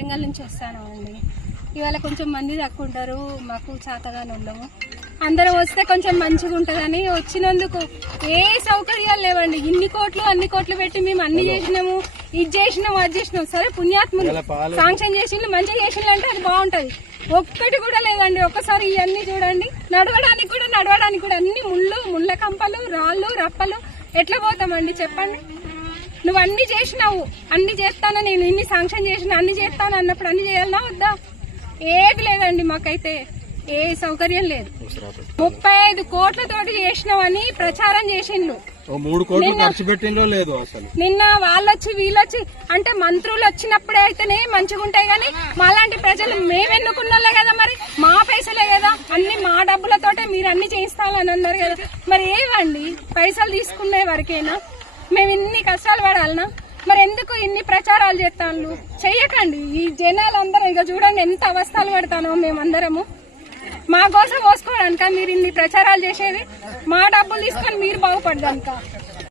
వరంగల్ నుంచి వస్తాను అండి. ఇవాళ కొంచెం మంది తక్కువ ఉంటారు, మాకు చేతగానే ఉండము. అందరం వస్తే కొంచెం మంచిగా ఉంటుందని వచ్చినందుకు. ఏ సౌకర్యాలు లేవండి. ఇన్ని కోట్లు అన్ని కోట్లు పెట్టి మేము అన్ని చేసినాము, ఇది చేసినాము అది చేసినాము. సరే పుణ్యాత్ములు శాంక్షన్ చేసిండ్రు, మంచిగా చేసిండ్రు అంటే అది బాగుంటది. ఒక్కటి కూడా లేదండి. ఒక్కసారి ఇవన్నీ చూడండి. నడవడానికి కూడా అన్ని ముళ్ళ కంపలు, రాళ్ళు, రప్పలు. ఎట్లా పోతామండి చెప్పండి? నువ్వు అన్ని చేసినావు, అన్ని చేస్తాను, నేను ఇన్ని శాంక్షన్ చేసిన, అన్ని చేస్తాను అన్నప్పుడు అన్ని చేయాలన్నా వద్దా? ఏది లేదండి. మాకైతే ఏ సౌకర్యం లేదు. 35 కోట్లతోటి చేసినావని ప్రచారం చేసిండ్రు. 3 కోట్లు ఖర్చు పెట్టిందో లేదు అసలు. నిన్న వాళ్ళొచ్చి వీళ్ళొచ్చి అంటే మంత్రులు వచ్చినప్పుడే అయితేనే మంచిగా ఉంటాయి. కానీ మాలాంటి ప్రజలు మేము ఎన్నుకున్నోళ్ళే కదా, మరి మా పైసలే కదా, అన్ని మా డబ్బులతోటే మీరు అన్ని చేయిస్తామని అన్నారు కదా. మరి ఏవండి పైసలు తీసుకునే వరకేనా మేము ఇన్ని కష్టాలు పడాలనా? మరి ఎందుకు ఇన్ని ప్రచారాలు చేస్తాను? చెయ్యకండి. ఈ జనాలందరూ ఇక చూడండి ఎంత అవస్థలు పడతానో మేమందరము. మా కోసం పోసుకోవడానిక మీరు ఇన్ని ప్రచారాలు చేసేది? మా డబ్బులు తీసుకొని మీరు బాగుపడదానిక?